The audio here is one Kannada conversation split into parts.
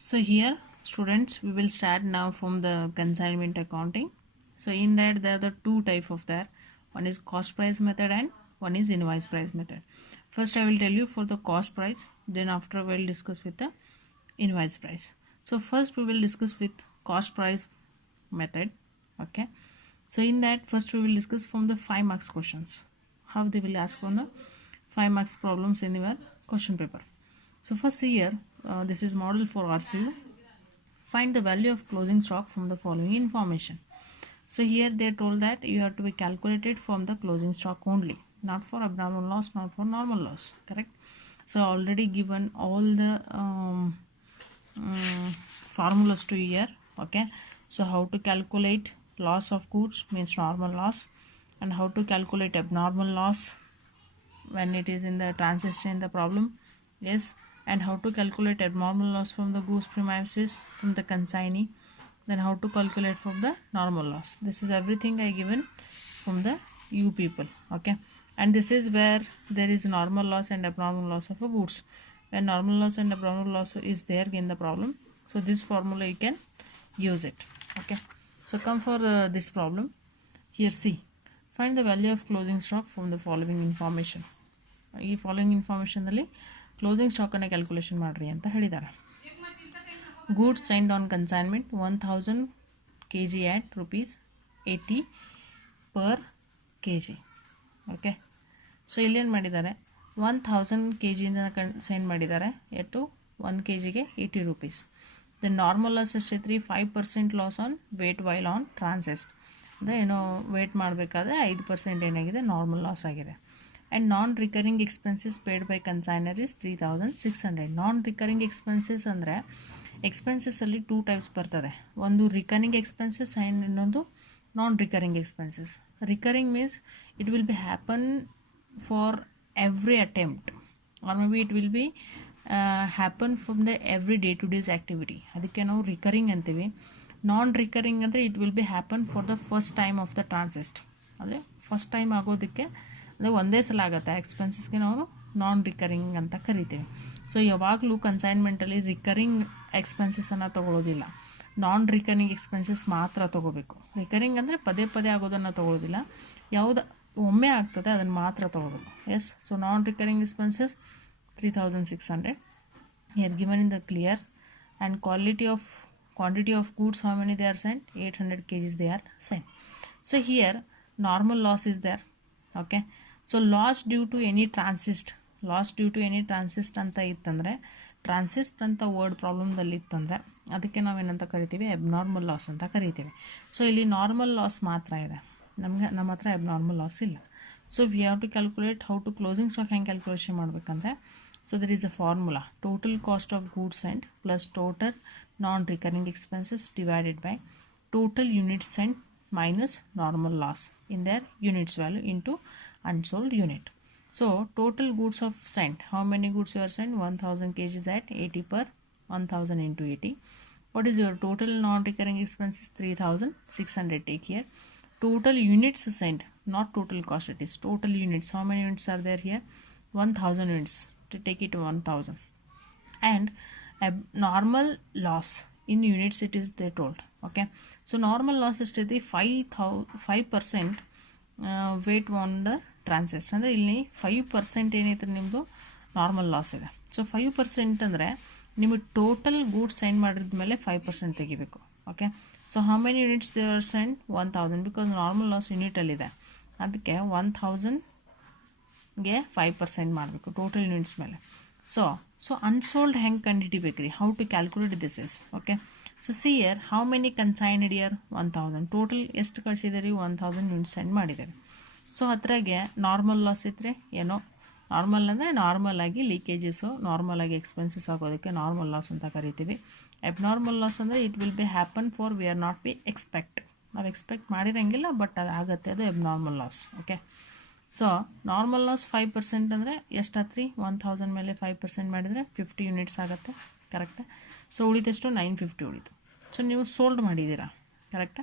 So here students we will start now from the consignment accounting. So in that there are the two type of there. One is cost price method and one is invoice price method. First I will tell you for the cost price, then after we will discuss with the invoice price. So first we will discuss with cost price method. Okay. So in that first we will discuss from the 5 marks questions. How they will ask on the 5 marks problems in your question paper. So first here this is model for RCU. Find the value of closing stock from the following information. So here they told that you have to be calculated from the closing stock only, not for abnormal loss, not for normal loss, correct? So already given all the formulas to here. Okay, so how to calculate loss of goods means normal loss, and how to calculate abnormal loss when it is in the transit in the problem, yes, and how to calculate abnormal loss from the goods premises from the consignee, then how to calculate from the normal loss. This is everything I given from the you people. Okay, and this is where there is normal loss and abnormal loss of a goods. When normal loss and abnormal loss is there in the problem, so this formula you can use it. Okay, so come for this problem. Here see, find the value of closing stock from the following information. ಈ ಫಾಲೋಯಿಂಗ್ ಇನ್ಫಾರ್ಮೇಷನಲ್ಲಿ ಕ್ಲೋಸಿಂಗ್ ಸ್ಟಾಕನ್ನು ಕ್ಯಾಲ್ಕುಲೇಷನ್ ಮಾಡಿರಿ ಅಂತ ಹೇಳಿದ್ದಾರೆ. Goods send on consignment 1000 kg at ₹80 per kg. Okay, so ಇಲ್ಲೇನು ಮಾಡಿದ್ದಾರೆ, 1000 kg ಸೆಂಡ್ ಮಾಡಿದ್ದಾರೆ ಎಟ್ಟು 1 kgಗೆ ₹80. ದ ನಾರ್ಮಲ್ ಲಾಸ್ ಎಷ್ಟೈತ್ರಿ, 5% loss on weight while on transit. ಅಂದರೆ ಏನೋ ವೇಟ್ ಮಾಡಬೇಕಾದ್ರೆ 5% ಏನಾಗಿದೆ ನಾರ್ಮಲ್ ಲಾಸ್ ಆಗಿದೆ. And non-recurring expenses paid by consignor is 3600. Non-recurring expenses ಅಂದರೆ ಎಕ್ಸ್ಪೆನ್ಸಸ್ಸಲ್ಲಿ 2 ಟೈಪ್ಸ್ ಬರ್ತದೆ. ಒಂದು ರಿಕರಿಂಗ್ ಎಕ್ಸ್ಪೆನ್ಸಸ್ ಆ್ಯಂಡ್ ಇನ್ನೊಂದು non recurring expenses. Recurring means it will be happen for every attempt, or may be it will be happen from the every day to days activity, ಅದಕ್ಕೆ ನಾವು ರಿಕರಿಂಗ್ ಅಂತೀವಿ. ನಾನ್ ರಿಕರಿಂಗ್ ಅಂದರೆ it will be happen for the first time of the transit, ಅಂದರೆ ಫಸ್ಟ್ ಟೈಮ್ ಆಗೋದಕ್ಕೆ ಅಂದರೆ ಒಂದೇ ಸಲ ಆಗುತ್ತೆ. ಎಕ್ಸ್ಪೆನ್ಸಸ್ಗೆ ನಾವು ನಾನ್ ರಿಕರಿಂಗ್ ಅಂತ ಕರಿತೀವಿ. ಸೊ ಯಾವಾಗಲೂ ಕನ್ಸೈನ್ಮೆಂಟಲ್ಲಿ ರಿಕರಿಂಗ್ ಎಕ್ಸ್ಪೆನ್ಸಸ್ಸನ್ನು ತೊಗೊಳ್ಳೋದಿಲ್ಲ, ನಾನ್ ರಿಕರಿಂಗ್ ಎಕ್ಸ್ಪೆನ್ಸಸ್ ಮಾತ್ರ ತೊಗೋಬೇಕು. ರಿಕರಿಂಗ್ ಅಂದರೆ ಪದೇ ಪದೇ ಆಗೋದನ್ನು ತೊಗೊಳ್ಳೋದಿಲ್ಲ, ಯಾವುದು ಒಮ್ಮೆ ಆಗ್ತದೆ ಅದನ್ನು ಮಾತ್ರ ತೊಗೋಬೇಕು. Yes, so non recurring expenses 3600. Here given in the clear. And quantity of goods, how many they are sent, 800 kgs they are sent. So here normal loss is there. Okay, so loss due to any transit ಅಂತ ಇತ್ತಂದರೆ, ಟ್ರಾನ್ಸಿಸ್ಟ್ ಅಂತ ವರ್ಡ್ ಪ್ರಾಬ್ಲಮ್ದಲ್ಲಿ ಇತ್ತಂದರೆ ಅದಕ್ಕೆ ನಾವೇನಂತ ಕರಿತೀವಿ, ಅಬ್ನಾರ್ಮಲ್ ಲಾಸ್ ಅಂತ ಕರಿತೀವಿ. ಸೊ ಇಲ್ಲಿ ನಾರ್ಮಲ್ ಲಾಸ್ ಮಾತ್ರ ಇದೆ, ನಮ್ಮ ಹತ್ರ ಅಬ್ನಾರ್ಮಲ್ ಲಾಸ್ ಇಲ್ಲ. So we have to calculate how to closing stock ಹೆಂಗೆ ಕ್ಯಾಲ್ಕುಲೇಷನ್ ಮಾಡಬೇಕಂದ್ರೆ, so there is a formula, total cost of goods and plus total non recurring expenses divided by total units and minus normal loss in their units value into unsold unit. So total goods of sent, how many goods you are sent, 1000 kgs at 80 per 1000 into 80. What is your total non-recurring expenses, 3600. Take here total units sent, not total cost, it is total units. How many units are there here, 1000 units, to take it to 1000. And normal loss in units it is they told. Okay, so normal loss ಎಷ್ಟೈತಿ, 5% ವೇಟ್ ಆನ್ ದ ಟ್ರಾನ್ಸಿಸ್ಟ್. ಅಂದರೆ ಇಲ್ಲಿ 5% ಏನೈತೆ ನಿಮ್ಮದು ನಾರ್ಮಲ್ ಲಾಸ್ ಇದೆ. ಸೊ 5% ಅಂದರೆ ನಿಮಗೆ ಟೋಟಲ್ ಗೂಡ್ಸ್ ಸೆಂಡ್ ಮಾಡಿದ ಮೇಲೆ 5% ತೆಗಿಬೇಕು. Okay, so how many units they are send, 1000, because normal loss ಯೂನಿಟಲ್ಲಿದೆ, ಅದಕ್ಕೆ 1000ಗೆ 5% ಮಾಡಬೇಕು ಟೋಟಲ್ ಯೂನಿಟ್ಸ್ ಮೇಲೆ. ಸೊ ಅನ್ಸೋಲ್ಡ್ ಹೆಂಗೆ ಕಂಡುಹಿಡಿಬೇಕು ರೀ, how to calculate this is. Okay, so see here how many consigned here, 1000. Total ಎಷ್ಟು ಕಳಿಸಿದ್ದೀರಿ, 1000 ಯೂನಿಟ್ಸ್ ಸೆಂಡ್ ಮಾಡಿದ್ದಾರೆ. ಸೊ ಅದ್ರಾಗೆ ನಾರ್ಮಲ್ ಲಾಸ್ ಇದ್ದರೆ ಏನೋ, ನಾರ್ಮಲ್ ಅಂದರೆ ನಾರ್ಮಲ್ ಆಗಿ ಲೀಕೇಜಸ್ಸು, ನಾರ್ಮಲ್ ಆಗಿ ಎಕ್ಸ್ಪೆನ್ಸಸ್ ಆಗೋದಕ್ಕೆ ನಾರ್ಮಲ್ ಲಾಸ್ ಅಂತ ಕರಿತೀವಿ. ಅಬ್ನಾರ್ಮಲ್ ಲಾಸ್ ಅಂದರೆ it will be happen for we are not be expect, ನಾವು ಎಕ್ಸ್ಪೆಕ್ಟ್ ಮಾಡಿರೋಂಗಿಲ್ಲ ಬಟ್ ಅದು ಆಗುತ್ತೆ, ಅದು abnormal loss. Okay, so normal loss 5% ಅಂದರೆ ಎಷ್ಟಾತ್ರಿ, 1000 ಮೇಲೆ 5% ಮಾಡಿದರೆ 50 ಯೂನಿಟ್ಸ್ ಆಗುತ್ತೆ. ಕರೆಕ್ಟಾ? ಸೊ ಉಳಿದಷ್ಟು 950 ಉಳಿತು. ಸೊ ನೀವು ಸೋಲ್ಡ್ ಮಾಡಿದ್ದೀರಾ, ಕರೆಕ್ಟಾ?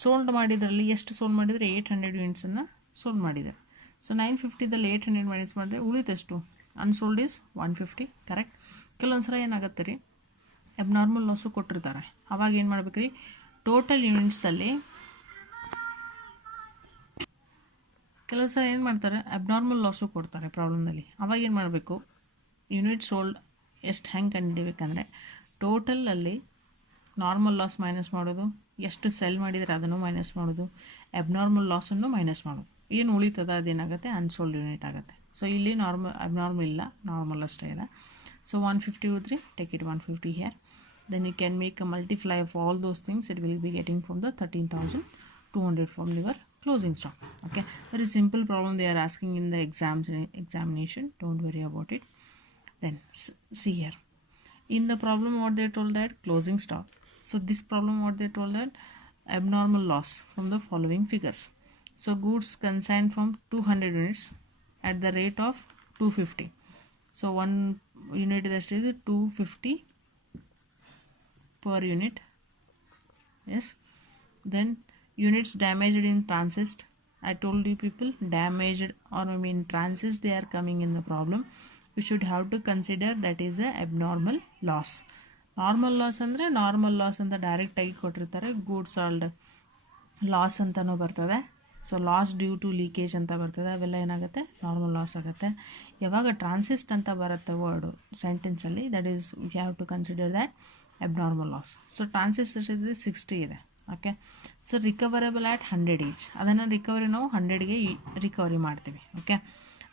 ಸೋಲ್ಡ್ ಮಾಡಿದ್ರಲ್ಲಿ ಎಷ್ಟು ಸೋಲ್ಡ್ ಮಾಡಿದರೆ, 800 ಯೂನಿಟ್ಸನ್ನು ಸೋಲ್ಡ್ ಮಾಡಿದ್ದಾರೆ. ಸೊ 950ದಲ್ಲಿ 800 ಮೈನಸ್ ಮಾಡಿದ್ರೆ ಉಳಿದಷ್ಟು ಅನ್ಸೋಲ್ಡ್ ಈಸ್ 150. ಕರೆಕ್ಟ್? ಕೆಲವೊಂದು ಸಲ ಏನಾಗುತ್ತೆ ರೀ, ಅಬ್ನಾರ್ಮಲ್ ಲಾಸು ಕೊಟ್ಟಿರ್ತಾರೆ. ಅವಾಗ ಏನು ಮಾಡ್ಬೇಕು ರೀ, ಟೋಟಲ್ ಯೂನಿಟ್ಸಲ್ಲಿ ಕೆಲವು ಸಲ ಏನು ಮಾಡ್ತಾರೆ, ಅಬ್ನಾರ್ಮಲ್ ಲಾಸು ಕೊಡ್ತಾರೆ ಪ್ರಾಬ್ಲಮ್ನಲ್ಲಿ. ಅವಾಗ ಏನು ಮಾಡಬೇಕು, ಯೂನಿಟ್ ಸೋಲ್ಡ್ ಎಷ್ಟು ಹೆಂಗೆ ಕಂಡುಹಿಡಿಬೇಕಂದ್ರೆ ಟೋಟಲಲ್ಲಿ ನಾರ್ಮಲ್ ಲಾಸ್ ಮೈನಸ್ ಮಾಡೋದು, ಎಷ್ಟು ಸೆಲ್ ಮಾಡಿದರೆ ಅದನ್ನು ಮೈನಸ್ ಮಾಡೋದು, ಅಬ್ನಾರ್ಮಲ್ ಲಾಸನ್ನು ಮೈನಸ್ ಮಾಡೋದು. ಏನು ಉಳಿತದ ಅದೇನಾಗುತ್ತೆ, ಅನ್ಸೋಲ್ಡ್ ಯೂನಿಟ್ ಆಗುತ್ತೆ. ಸೊ ಇಲ್ಲಿ ಅಬ್ನಾರ್ಮಲ್ ಇಲ್ಲ, ನಾರ್ಮಲ್ ಅಷ್ಟೇ ಇದೆ. So 150 with 3, take it 150 here. Then you can make a multiply of all those things. It will be getting from the 13,200 from your closing stock. Okay, very simple problem they are asking in the examination. Don't worry about it. Then see here, in the problem what they told that closing stock. So this problem what they told that abnormal loss from the following figures. So goods consigned from 200 units at the rate of 250. So 1 unit is 250 per unit. Yes. Then units damaged in transit. I told you people damaged or transit they are coming in the problem. We should have to consider that is a abnormal loss. Normal loss ಅಂದರೆ ನಾರ್ಮಲ್ ಲಾಸ್ ಅಂತ ಡೈರೆಕ್ಟಾಗಿ ಕೊಟ್ಟಿರ್ತಾರೆ. ಗೂಡ್ಸ್ ಆಲ್ಡ್ ಲಾಸ್ ಅಂತಲೂ ಬರ್ತದೆ. So loss due to leakage ಅಂತ ಬರ್ತದೆ. ಅವೆಲ್ಲ ಏನಾಗುತ್ತೆ, ನಾರ್ಮಲ್ ಲಾಸ್ ಆಗುತ್ತೆ. ಯಾವಾಗ ಟ್ರಾನ್ಸಿಸ್ಟ್ ಅಂತ ಬರುತ್ತೆ ವರ್ಡು ಸೆಂಟೆನ್ಸಲ್ಲಿ, that is we have to consider that abnormal loss. So transit ಎಷ್ಟಿದೆ, 60 ಇದೆ. Okay, so recoverable at 100 each. ಅದನ್ನು ರಿಕವರಿ ನಾವು 100ಗೆ ರಿಕವರಿ ಮಾಡ್ತೀವಿ. Okay,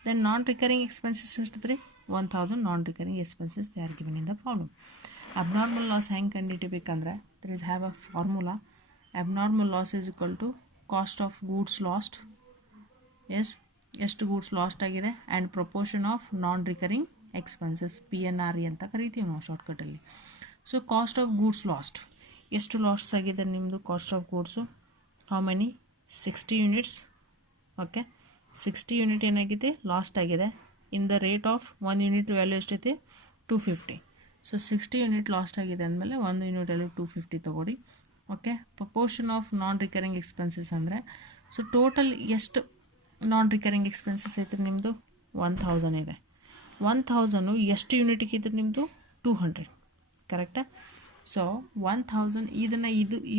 then non recurring expenses ಎಷ್ಟಿದ್ರಿ, 1000 non recurring expenses they are given in the problem. Abnormal loss ಹೆಂಗೆ ಕಂಡುಹಿಡಿಬೇಕಂದ್ರೆ there is have a formula. Abnormal loss is equal to cost of goods lost. Yes, ಎಷ್ಟು ಗೂಡ್ಸ್ ಲಾಸ್ಟ್ ಆಗಿದೆ and proportion of non recurring expenses, PNRE ಅಂತ ಕರಿತೀವಿ ನಾವು ಶಾರ್ಟ್ಕಟಲ್ಲಿ. So cost of goods lost, ಎಷ್ಟು ಲಾಸ್ ಆಗಿದೆ ನಿಮ್ಮದು cost of goods, how many, 60 units. Okay, 60 unit ಏನಾಗಿದೆ, ಲಾಸ್ಟ್ ಆಗಿದೆ. In the rate of 1 unit value ಎಷ್ಟೈತಿ, 250. ಸೊ 60 ಯೂನಿಟ್ ಲಾಸ್ಟ್ ಆಗಿದೆ ಅಂದಮೇಲೆ 1 ಯೂನಿಟ್ ವ್ಯಾಲ್ಯೂ 250 ತೊಗೊಡಿ. Okay, proportion of non recurring expenses ಅಂದರೆ, ಸೊ ಟೋಟಲ್ ಎಷ್ಟು ನಾನ್ ರಿಕರಿಂಗ್ ಎಕ್ಸ್ಪೆನ್ಸಸ್ ಐತೆ ನಿಮ್ಮದು, 1000 ಇದೆ. 1000 ಎಷ್ಟು ಯೂನಿಟಿಗೆ ಇದ್ರೆ ನಿಮ್ಮದು, 200. ಕರೆಕ್ಟಾ? ಸೊ 1000 ಇದನ್ನು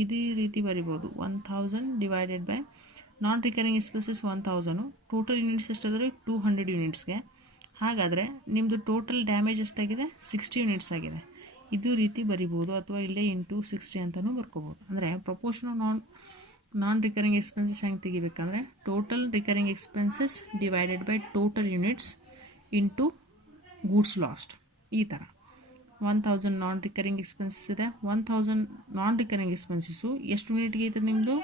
ಇದೇ ರೀತಿ ಬರಿಬೋದು, 1000 divided by non recurring expenses 1000, total units ಎಷ್ಟಾದರೆ 200 ಯೂನಿಟ್ಸ್ಗೆ. ಹಾಗಾದರೆ ನಿಮ್ಮದು ಟೋಟಲ್ ಡ್ಯಾಮೇಜ್ ಎಷ್ಟಾಗಿದೆ, 60 ಯೂನಿಟ್ಸ್ ಆಗಿದೆ. ಇದು ರೀತಿ ಬರಿಬೋದು, ಅಥವಾ ಇಲ್ಲೇ ಇಂಟು 60 ಅಂತಲೂ ಬರ್ಕೋಬೋದು. ಅಂದರೆ proportion of non recurring expenses ಹೆಂಗೆ ತೆಗಿಬೇಕಂದ್ರೆ total recurring expenses divided by total units into goods lost. ಈ ಥರ 1000 ನಾನ್ ರಿಕರಿಂಗ್ ಎಕ್ಸ್ಪೆನ್ಸಸ್ ಇದೆ. 1000 ನಾನ್ ರಿಕರಿಂಗ್ ಎಕ್ಸ್ಪೆನ್ಸಸ್ಸು ಎಷ್ಟು ಯೂನಿಟ್ಗೆ ಇದೆ ನಿಮ್ಮದು,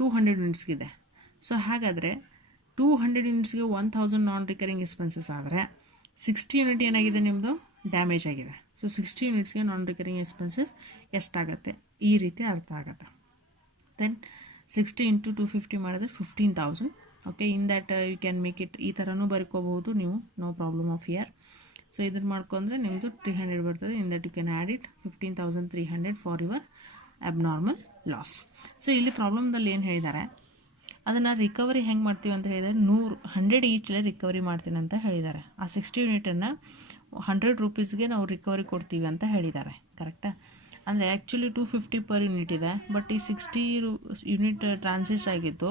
200 ಯೂನಿಟ್ಸ್ಗಿದೆ. ಸೊ ಹಾಗಾದರೆ 200 ಯೂನಿಟ್ಸ್ಗೆ 1000 ನಾನ್ ರಿಕರಿಂಗ್ ಎಕ್ಸ್ಪೆನ್ಸಸ್ ಆದರೆ 60 ಯೂನಿಟ್ ಏನಾಗಿದೆ ನಿಮ್ಮದು, ಡ್ಯಾಮೇಜ್ ಆಗಿದೆ. ಸೊ 60 ಯೂನಿಟ್ಸ್ಗೆ ನಾನ್ ರಿಕರಿಂಗ್ ಎಕ್ಸ್ಪೆನ್ಸಸ್ ಎಷ್ಟಾಗುತ್ತೆ, ಈ ರೀತಿ ಅರ್ಥ ಆಗುತ್ತೆ. ದೆನ್ 60 ಇಂಟು 250 ಮಾಡಿದ್ರೆ 15,000. Okay, in that you can make it, ಈ ಥರನೂ ಬರ್ಕೋಬಹುದು ನೀವು, no problem of year. So ಇದನ್ನು ಮಾಡ್ಕೊಂಡ್ರೆ ನಿಮ್ಮದು 300 ಬರ್ತದೆ. In that you can add it 15,300 for your abnormal loss. So ಇಲ್ಲಿ ಪ್ರಾಬ್ಲಮ್ದಲ್ಲಿ ಏನು ಹೇಳಿದ್ದಾರೆ, ಅದನ್ನು ರಿಕವರಿ ಹೆಂಗೆ ಮಾಡ್ತೀವಿ ಅಂತ ಹೇಳಿದರೆ 100 ಈಚಲ್ಲೇ ರಿಕವರಿ ಮಾಡ್ತೀನಿ ಅಂತ ಹೇಳಿದ್ದಾರೆ. ಆ 60 ಯೂನಿಟನ್ನು 100 ರೂಪೀಸ್ಗೆ ನಾವು ರಿಕವರಿ ಕೊಡ್ತೀವಿ ಅಂತ ಹೇಳಿದ್ದಾರೆ. ಕರೆಕ್ಟಾ? ಅಂದರೆ ಆ್ಯಕ್ಚುಲಿ 250 ಪರ್ ಯೂನಿಟ್ ಇದೆ, ಬಟ್ ಈ 60 ಯೂನಿಟ್ ಟ್ರಾನ್ಸಿಟ್ಸ್ ಆಗಿತ್ತು.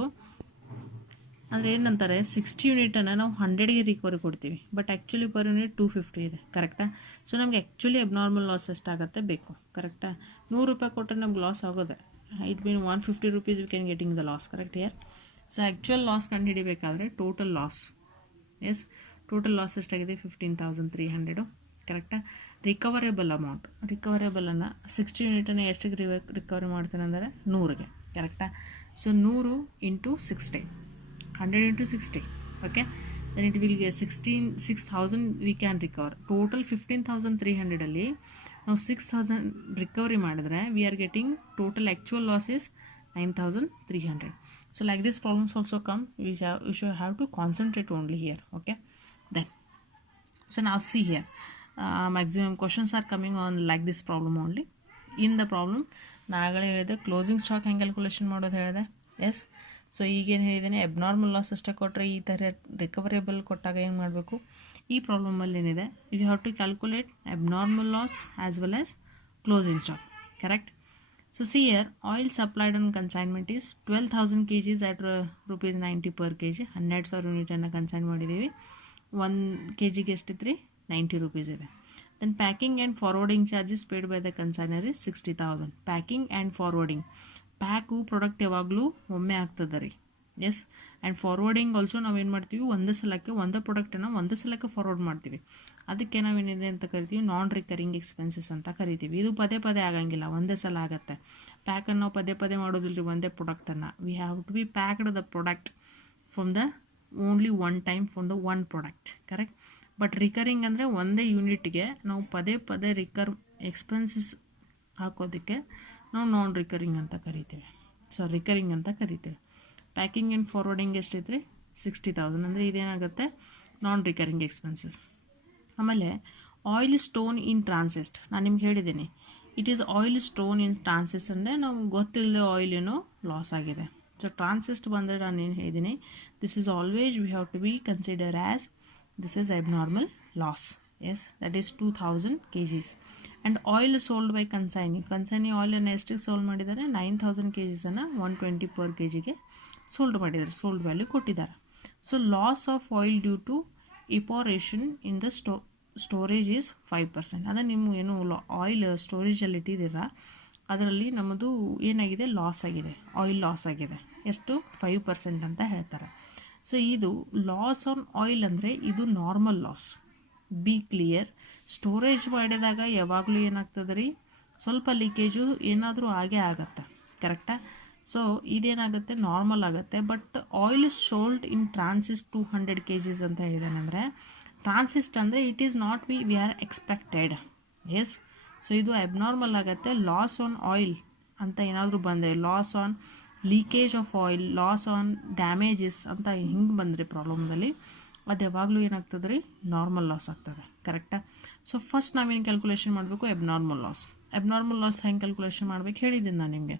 ಅಂದರೆ ಏನಂತಾರೆ, 60 ಯೂನಿಟನ್ನು ನಾವು 100ಗೆ ರಿಕವರಿ ಕೊಡ್ತೀವಿ, ಬಟ್ ಆ್ಯಕ್ಚುಲಿ ಪರ್ ಯೂನಿಟ್ 250 ಇದೆ. ಕರೆಕ್ಟಾ? ಸೊ ನಮಗೆ ಆ್ಯಕ್ಚುಲಿ ಅಬ್ನಾರ್ಮಲ್ ಲಾಸ್ ಎಷ್ಟಾಗುತ್ತೆ ಬೇಕು. ಕರೆಕ್ಟಾ? 100 ರೂಪಾಯಿ ಕೊಟ್ಟರೆ ನಮ್ಗೆ ಲಾಸ್ ಆಗೋದೆ. It mean 150 rupees we can getting the loss. Correct here? So actual loss ಕಂಡುಹಿಡಿಬೇಕಾದ್ರೆ total loss, yes, total loss ಎಷ್ಟಾಗಿದೆ, 15,300. ಕರೆಕ್ಟಾ? ರಿಕವರೇಬಲ್ ಅಮೌಂಟ್, ರಿಕವರೇಬಲನ್ನು 60 ಯೂನಿಟನ್ನು ಎಷ್ಟಿಗೆ ರಿಕವರಿ ಮಾಡ್ತೇನೆ ಅಂದರೆ 100ಗೆ. ಕರೆಕ್ಟಾ? So 100 into 60, 100 into 60. Okay, then it will get 6,000 we can recover. Total 15,300ಅಲ್ಲಿ ನಾವು 6,000 ರಿಕವರಿ ಮಾಡಿದ್ರೆ we are getting total actual loss is 9,300. So like this problems also come, we should have to concentrate only here. Okay, then so now see here, maximum questions are coming on like this problem only. In the problem ನಾಗಲೇ ಹೇಳಿದೆ ಕ್ಲೋಸಿಂಗ್ ಸ್ಟಾಕ್ ಹೆಂಗೆ ಕ್ಯಾಲ್ಕುಲೇಷನ್ ಮಾಡೋದು ಹೇಳಿದೆ. ಎಸ್, ಸೊ ಈಗೇನು ಹೇಳಿದ್ದೀನಿ, ಅಬ್ನಾರ್ಮಲ್ ಲಾಸ್ ಅಷ್ಟೇ ಕೊಟ್ಟರೆ ಈ ಥರ ರಿಕವರೇಬಲ್ ಕೊಟ್ಟಾಗ ಏನು ಮಾಡಬೇಕು, ಈ ಪ್ರಾಬ್ಲಮಲ್ಲಿ ಏನಿದೆ, you have to calculate abnormal loss as well as closing stock, correct? So see here, oil supplied on consignment is 12,000 kgs at rupees 90 per kg. 12,000 ಯೂನಿಟನ್ನು consign ಮಾಡಿದ್ದೀವಿ. 1 kgಗೆ ಎಷ್ಟಿತ್ತು ರೀ? 90 rupees ಇದೆ. Then packing and forwarding charges paid by the consignor is 60,000. Packing and forwarding. Pack product ಯಾವಾಗಲೂ ಒಮ್ಮೆ ಆಗ್ತದೆ ರೀ. ಎಸ್, ಆ್ಯಂಡ್ ಫಾರ್ವರ್ಡಿಂಗ್ ಆಲ್ಸೋ ನಾವೇನು ಮಾಡ್ತೀವಿ, ಒಂದು ಪ್ರಾಡಕ್ಟನ್ನು ಒಂದು ಸಲಕ್ಕೆ ಫಾರ್ವರ್ಡ್ ಮಾಡ್ತೀವಿ. ಅದಕ್ಕೆ ನಾವೇನಿದೆ ಅಂತ ಕರಿತೀವಿ, ನಾನ್ ರಿಕರಿಂಗ್ ಎಕ್ಸ್ಪೆನ್ಸಸ್ ಅಂತ ಕರಿತೀವಿ. ಇದು ಪದೇ ಪದೇ ಆಗಂಗಿಲ್ಲ, ಒಂದೇ ಸಲ ಆಗುತ್ತೆ. ಪ್ಯಾಕನ್ನು ನಾವು ಪದೇ ಪದೇ ಮಾಡೋದಿಲ್ಲ ರೀ ಒಂದೇ ಪ್ರಾಡಕ್ಟನ್ನು. We have to be packed the product from the only one time from the one product, correct? But recurring ಅಂದರೆ ಒಂದೇ ಯೂನಿಟ್ಗೆ ನಾವು ಪದೇ ಪದೇ ಎಕ್ಸ್ಪೆನ್ಸಸ್ ಹಾಕೋದಕ್ಕೆ ನಾವು ನಾನ್ ರಿಕರಿಂಗ್ ಅಂತ ಕರಿತೀವಿ. ಸೊ ರಿಕರಿಂಗ್ ಅಂತ ಕರಿತೀವಿ. ಪ್ಯಾಕಿಂಗ್ ಆ್ಯಂಡ್ ಫಾರ್ವರ್ಡಿಂಗ್ ಎಷ್ಟೈತೆ ರೀ? 60,000. ಅಂದರೆ ಇದೇನಾಗುತ್ತೆ, ನಾನ್ ರಿಕರಿಂಗ್ ಎಕ್ಸ್ಪೆನ್ಸಸ್. ಆಮೇಲೆ ಆಯಿಲ್ ಸ್ಟೋನ್ ಇನ್ ಟ್ರಾನ್ಸಿಸ್ಟ್, ನಾನು ನಿಮ್ಗೆ ಹೇಳಿದ್ದೀನಿ, ಇಟ್ ಈಸ್ ಆಯಿಲ್ ಸ್ಟೋನ್ ಇನ್ ಟ್ರಾನ್ಸಿಸ್ಟ್ ಅಂದರೆ ನಮ್ಗೆ ಗೊತ್ತಿಲ್ಲದೆ ಆಯಿಲ್ ಏನೋ ಲಾಸ್ ಆಗಿದೆ. ಸೊ ಟ್ರಾನ್ಸಿಸ್ಟ್ ಬಂದರೆ ನಾನು ಏನು ಹೇಳಿದ್ದೀನಿ, this is always we have to be consider as this is abnormal loss. Yes, that is 2,000 kgs. And oil sold by consignee ಆಯಿಲನ್ನು ಎಷ್ಟಿಗೆ ಸೋಲ್ಡ್ ಮಾಡಿದ್ದಾರೆ? 9,000 kgsನ್ನು 120 per kgಗೆ ಸೋಲ್ಡ್ ಮಾಡಿದ್ದಾರೆ, ಸೋಲ್ಡ್ ವ್ಯಾಲ್ಯೂ ಕೊಟ್ಟಿದ್ದಾರೆ. So loss of oil due to evaporation in the storage is 5%. ಅದೇ ನೀವು ಏನು ಆಯಿಲ್ ಸ್ಟೋರೇಜಲ್ಲಿ ಇಟ್ಟಿದ್ದೀರ ಅದರಲ್ಲಿ ನಮ್ಮದು ಏನಾಗಿದೆ, ಲಾಸ್ ಆಗಿದೆ, ಆಯಿಲ್ ಲಾಸ್ ಆಗಿದೆ. ಎಷ್ಟು? 5% ಅಂತ ಹೇಳ್ತಾರೆ. ಸೊ ಇದು ಲಾಸ್ ಆನ್ ಆಯಿಲ್ ಅಂದರೆ ಇದು normal loss. B clear. Storage ಮಾಡಿದಾಗ ಯಾವಾಗಲೂ ಏನಾಗ್ತದೆ ರೀ, ಸ್ವಲ್ಪ ಲೀಕೇಜು ಏನಾದರೂ ಆಗೇ ಆಗತ್ತೆ, ಕರೆಕ್ಟಾ? ಸೊ ಇದೇನಾಗುತ್ತೆ, ನಾರ್ಮಲ್ ಆಗುತ್ತೆ. But oil sold in transit 200 kgs ಅಂತ ಹೇಳಿದಾನೆ. ಅಂದರೆ ಟ್ರಾನ್ಸಿಸ್ಟ್ ಅಂದರೆ it is not we are expected. Yes, so ಇದು ಅಬ್ನಾರ್ಮಲ್ ಆಗುತ್ತೆ. ಲಾಸ್ ಆನ್ ಆಯಿಲ್ ಅಂತ ಏನಾದರೂ ಬಂದರೆ, loss on leakage of oil, loss on damages ಅಂತ ಹಿಂಗೆ ಬಂದರೆ ಪ್ರಾಬ್ಲಮ್ದಲ್ಲಿ, ಅದು ಯಾವಾಗಲೂ ಏನಾಗ್ತದೆ ರೀ, ನಾರ್ಮಲ್ ಲಾಸ್ ಆಗ್ತದೆ, ಕರೆಕ್ಟಾ? ಸೊ ಫಸ್ಟ್ ನಾವೇನು ಕ್ಯಾಲ್ಕುಲೇಷನ್ ಮಾಡಬೇಕು, ಅಬ್ನಾರ್ಮಲ್ ಲಾಸ್. ಅಬ್ನಾರ್ಮಲ್ ಲಾಸ್ ಹೆಂಗೆ ಕ್ಯಾಲ್ಕುಲೇಷನ್ ಮಾಡ್ಬೇಕು ಹೇಳಿದ್ದೀನಿ ನಾನು ನಿಮಗೆ.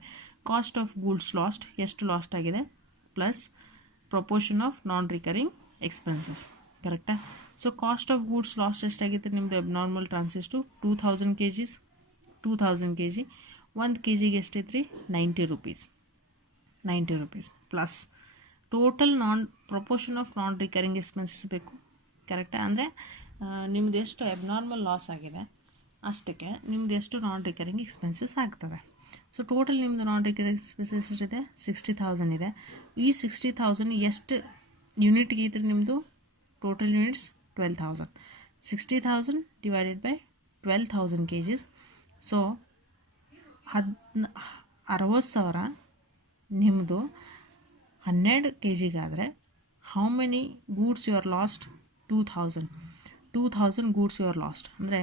ಕಾಸ್ಟ್ ಆಫ್ ಗೂಡ್ಸ್ ಲಾಸ್ಟ್, ಎಷ್ಟು ಲಾಸ್ಟ್ ಆಗಿದೆ, plus proportion of non recurring expenses, ಕರೆಕ್ಟಾ? So cost of goods lost ಎಷ್ಟಾಗಿತ್ತು ನಿಮ್ಮದು ಅಬ್ನಾರ್ಮಲ್ ಟ್ರಾನ್ಸಿಸ್ಟು? 2,000 kgs. 2,000 kg 1 kgಗೆ ಎಷ್ಟೈತೆ ರೀ? 90 rupees. 90 rupees plus total proportion of non recurring expenses ಬೇಕು, ಕರೆಕ್ಟಾ? ಅಂದರೆ ನಿಮ್ದು ಎಷ್ಟು ಅಬ್ನಾರ್ಮಲ್ ಲಾಸ್ ಆಗಿದೆ ಅಷ್ಟಕ್ಕೆ ನಿಮ್ದು ಎಷ್ಟು ನಾನ್ ರಿಕರಿಂಗ್ ಎಕ್ಸ್ಪೆನ್ಸಸ್ ಆಗ್ತದೆ. ಸೊ ಟೋಟಲ್ ನಿಮ್ಮದು ನಾನ್ ರಿಕರಿಂಗ್ ಎಕ್ಸ್ಪೆನ್ಸಸ್ ಎಷ್ಟಿದೆ? 60,000 ಇದೆ. ಈ 60,000 ಎಷ್ಟು ಯೂನಿಟ್ಗೆ ಇದ್ರೆ ನಿಮ್ಮದು? Total units 12,000. 60,000 divided by 12,000 kgs. So 60,000 ನಿಮ್ಮದು 12 kgಗಾದರೆ how many goods you are lost? 2,000. 2,000 goods you are lost ಅಂದರೆ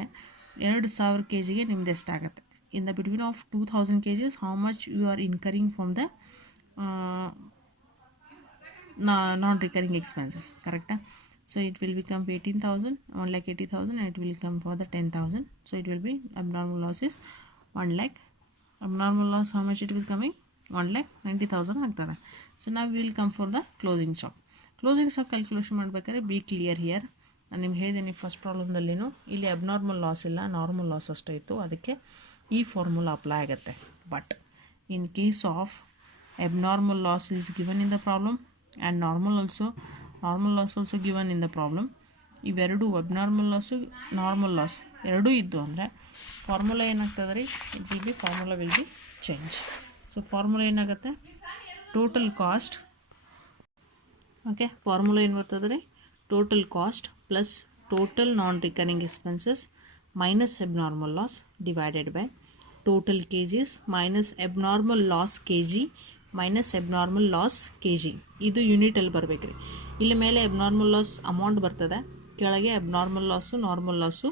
2,000 kgಗೆ ನಿಮ್ದು ಎಷ್ಟಾಗುತ್ತೆ? In the between of 2,000 kgs how much you are incurring from the non recurring expenses, ಕರೆಕ್ಟಾ? So it will become 18,000, 1,80,000 and it will come for the 10,000. So it will be abnormal loss is 1 lakh. Abnormal loss, how much it is coming? 1,90,000 ಆಗ್ತಾರೆ. ಸೊ ನಾವು will come for the closing stock. Closing stock calculation ಮಾಡ್ಬೇಕಾದ್ರೆ ಬಿ ಕ್ಲಿಯರ್ ಹಿಯರ್. ನಾನು ನಿಮ್ಗೆ ಹೇಳಿದ್ದೀನಿ ಫಸ್ಟ್ ಪ್ರಾಬ್ಲಮ್ದಲ್ಲಿನೂ ಇಲ್ಲಿ ಅಬ್ನಾರ್ಮಲ್ ಲಾಸ್ ಇಲ್ಲ, ನಾರ್ಮಲ್ ಲಾಸ್ ಅಷ್ಟೇ ಇತ್ತು, ಅದಕ್ಕೆ ಈ ಫಾರ್ಮುಲಾ ಅಪ್ಲೈ ಆಗುತ್ತೆ. But in case of abnormal loss is given in the problem and normal loss also given in the problem. ಇವೆರಡು ಅಬ್ನಾರ್ಮಲ್ ಲಾಸು ನಾರ್ಮಲ್ ಲಾಸ್ ಎರಡೂ ಇದ್ದು ಅಂದರೆ ಫಾರ್ಮುಲಾ ಏನಾಗ್ತದೆ ರೀ, formula will be change. So formula ಏನಾಗುತ್ತೆ, ಟೋಟಲ್ ಕಾಸ್ಟ್, ಓಕೆ, ಫಾರ್ಮುಲಾ ಏನು ಬರ್ತದೆ ರೀ, total cost plus total non recurring expenses minus abnormal loss divided by total kgs minus abnormal loss kg minus abnormal loss kg. ಇದು ಯೂನಿಟಲ್ಲಿ ಬರಬೇಕು ರೀ. ಇಲ್ಲಿ ಮೇಲೆ ಅಬ್ನಾರ್ಮಲ್ ಲಾಸ್ ಅಮೌಂಟ್ ಬರ್ತದೆ, ಕೆಳಗೆ ಅಬ್ನಾರ್ಮಲ್ ಲಾಸು ನಾರ್ಮಲ್ ಲಾಸು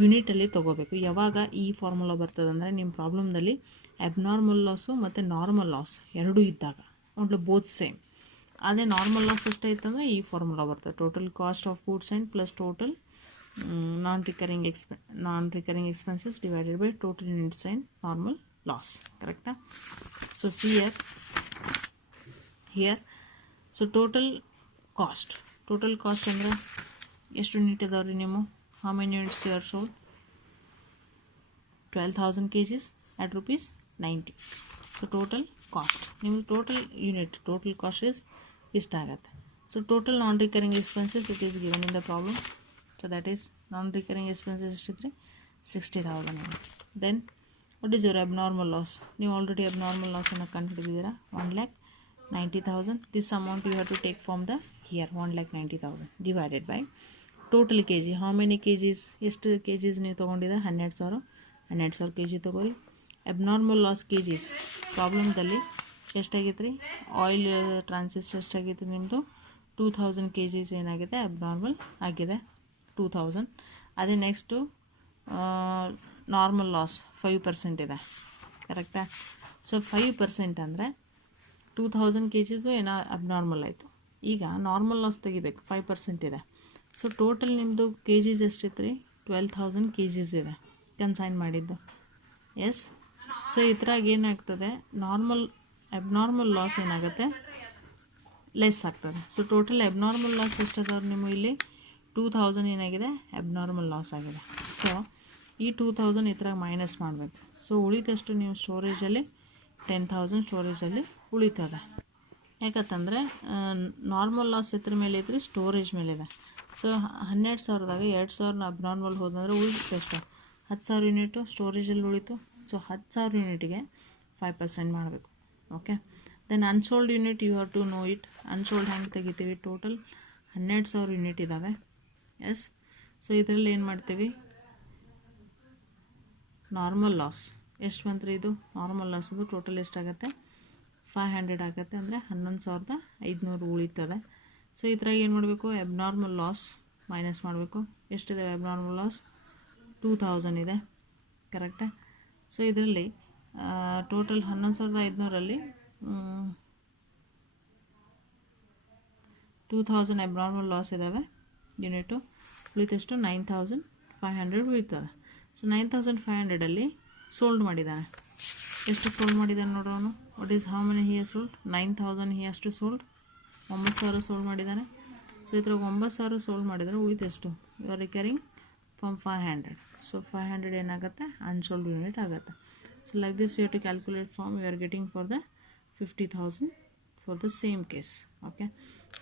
ಯೂನಿಟಲ್ಲಿ ತೊಗೋಬೇಕು. ಯಾವಾಗ ಈ ಫಾರ್ಮುಲಾ ಬರ್ತದೆ ಅಂದರೆ ನಿಮ್ಮ ಪ್ರಾಬ್ಲಮ್ದಲ್ಲಿ ಅಬ್ನಾರ್ಮಲ್ ಲಾಸು ಮತ್ತು ನಾರ್ಮಲ್ ಲಾಸ್ ಎರಡೂ ಇದ್ದಾಗ ಒಟ್ಟು ಬೋತ್ ಸೇಮ್. ಅದೇ ನಾರ್ಮಲ್ ಲಾಸ್ ಎಷ್ಟೈತಂದರೆ ಈ ಫಾರ್ಮುಲಾ ಬರ್ತದೆ, total cost of goods and plus total non recurring expenses divided by total units and normal loss, ಕರೆಕ್ಟಾ? So see here so total cost ಅಂದರೆ ಎಷ್ಟು ಯೂನಿಟ್ ಇದಾವೆ ರೀ ನೀವು, how many units you are sold? 12,000 kgs at rupees 90. So total cost ನಿಮಗೆ total unit total cost is ಇಷ್ಟಾಗತ್ತೆ. So total non recurring expenses it is given in the problem. So that is non recurring expenses ಎಷ್ಟಿದ್ರೆ 60,000. Then what is your abnormal loss? ನೀವು ಆಲ್ರೆಡಿ ಅಬ್ನಾರ್ಮಲ್ ಲಾಸನ್ನು ಕಂಡುಹಿಡಿದಿದ್ದೀರಾ, 1,90,000. This amount you have to take from the here 1,90,000 divided by total K G. How many K Gs? ಎಷ್ಟು ಕೆ ಜಿಸ್ ನೀವು ತೊಗೊಂಡಿದ್ದೆ? 12,000 ಕೆ ಜಿ ತೊಗೊರಿ. ಅಬ್ನಾರ್ಮಲ್ ಲಾಸ್ ಕೆ ಜಿಸ್ ಪ್ರಾಬ್ಲಮ್ದಲ್ಲಿ ಎಷ್ಟಾಗೈತೆ ರೀ? ಆಯಿಲ್ ಟ್ರಾನ್ಸಿಸ್ಟ್ ಎಷ್ಟಾಗೈತೆ ನಿಮ್ಮದು? 2,000 ಕೆ ಜಿಸ್ ಏನಾಗಿದೆ? ಅಬ್ನಾರ್ಮಲ್ ಆಗಿದೆ 2,000. ಅದೇ ನೆಕ್ಸ್ಟು ನಾರ್ಮಲ್ ಲಾಸ್ 5% ಇದೆ, ಕರೆಕ್ಟಾ? ಸೊ 5% ಅಂದರೆ 2,000 ಕೆ ಜಿಸು ಏನೋ ಅಬ್ನಾರ್ಮಲ್ ಆಯಿತು. ಈಗ ನಾರ್ಮಲ್ ಲಾಸ್ ತೆಗಿಬೇಕು, 5% ಇದೆ. ಸೊ ಟೋಟಲ್ ನಿಮ್ಮದು ಕೆ ಜಿಸ್ ಎಷ್ಟಿತ್ತು ರೀ? 12,000 ಕೆ ಜಿಸ್ ಇದೆ ಕನ್ಸೈನ್ ಮಾಡಿದ್ದು. ಎಸ್. ಸೊ ಇದ್ರಾಗ ಏನಾಗ್ತದೆ, ಅಬ್ನಾರ್ಮಲ್ ಲಾಸ್ ಏನಾಗುತ್ತೆ? ಲೆಸ್ ಆಗ್ತದೆ. ಸೊ ಟೋಟಲ್ ಅಬ್ನಾರ್ಮಲ್ ಲಾಸ್ ಎಷ್ಟಾದವ್ರು ನಿಮ್ಮ ಇಲ್ಲಿ 2,000 ಏನಾಗಿದೆ? ಅಬ್ನಾರ್ಮಲ್ ಲಾಸ್ ಆಗಿದೆ. ಸೊ ಈ 2,000 ಇದ್ರಾಗ ಮೈನಸ್ ಮಾಡಬೇಕು. ಸೊ ಉಳಿದಷ್ಟು ನೀವು ಸ್ಟೋರೇಜಲ್ಲಿ 10,000 ಸ್ಟೋರೇಜಲ್ಲಿ ಉಳಿತದೆ. ಯಾಕಂತಂದರೆ ನಾರ್ಮಲ್ ಲಾಸ್ ಎತ್ರ ಮೇಲೆ ಐತ್ರಿ? ಸ್ಟೋರೇಜ್ ಮೇಲಿದೆ. ಸೊ 12,000ದಾಗ 2,000 ಅಬ್ನಾರ್ಮಲ್ ಹೋದಂದ್ರೆ ಉಳಿತು ಎಷ್ಟು? 10,000 ಯೂನಿಟು ಸ್ಟೋರೇಜಲ್ಲಿ ಉಳಿತು. ಸೊ 10,000 ಯೂನಿಟ್ಗೆ 5% ಮಾಡಬೇಕು. Okay. Then unsold unit you have to know it. Unsold ಹೆಂಗೆ ತೆಗಿತೀವಿ? ಟೋಟಲ್ 12,000 ಯೂನಿಟ್ ಇದ್ದಾವೆ. ಎಸ್. ಸೊ ಇದರಲ್ಲಿ ಏನು ಮಾಡ್ತೀವಿ? ನಾರ್ಮಲ್ ಲಾಸ್ ಎಷ್ಟು ಬಂತು ರೀ? ಇದು ನಾರ್ಮಲ್ ಲಾಸದು ಟೋಟಲ್ ಎಷ್ಟಾಗತ್ತೆ? 500 ಆಗುತ್ತೆ. ಅಂದರೆ 11,500 ಉಳಿತದೆ. ಸೊ ಇದ್ರಾಗ ಏನು ಮಾಡಬೇಕು? ಅಬ್ನಾರ್ಮಲ್ ಲಾಸ್ ಮೈನಸ್ ಮಾಡಬೇಕು. ಎಷ್ಟಿದೆ ಅಬ್ನಾರ್ಮಲ್ ಲಾಸ್? 2,000 ಇದೆ, ಕರೆಕ್ಟಾ? ಸೊ ಇದರಲ್ಲಿ ಟೋಟಲ್ 11,500ರಲ್ಲಿ 2,000 ಅಬ್ನಾರ್ಮಲ್ ಲಾಸ್ ಇದ್ದಾವೆ ಯೂನಿಟು. ಉಳಿತಷ್ಟು 9,500 ಉಳಿತದೆ. ಸೊ 9,500ಅಲ್ಲಿ ಸೋಲ್ಡ್ ಮಾಡಿದ್ದಾನೆ. ಎಷ್ಟು ಸೋಲ್ಡ್ ಮಾಡಿದ್ದಾನೆ ನೋಡೋಣ. What is how many he has sold? 9,000 he has to sold. 9,000 sold ಮಾಡಿದ್ದಾನೆ. ಸೊ ಇದ್ರಾಗ 9,000 ಸೋಲ್ಡ್ ಮಾಡಿದರೆ ಉಳಿದೆಷ್ಟು? You are recurring from 500. So 500 ಏನಾಗುತ್ತೆ? ಅನ್ಸೋಲ್ಡ್ ಯೂನಿಟ್ ಆಗುತ್ತೆ. So like this you have to calculate from you are getting for the 50,000 for the same case. Okay,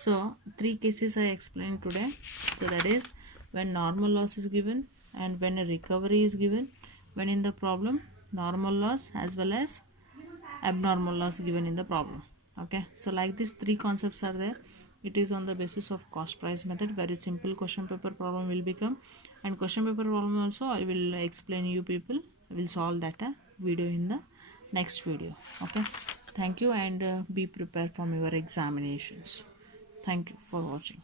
so 3 cases I explained today. So that is when normal loss is given and when a recovery is given, when in the problem normal loss as well as abnormal loss given in the problem. Okay, so like these 3 concepts are there. It is on the basis of cost price method. Very simple question paper problem will become, and question paper problem also I will explain you people. I will solve that video in the next video. Okay, thank you, and be prepared for your examinations. Thank you for watching.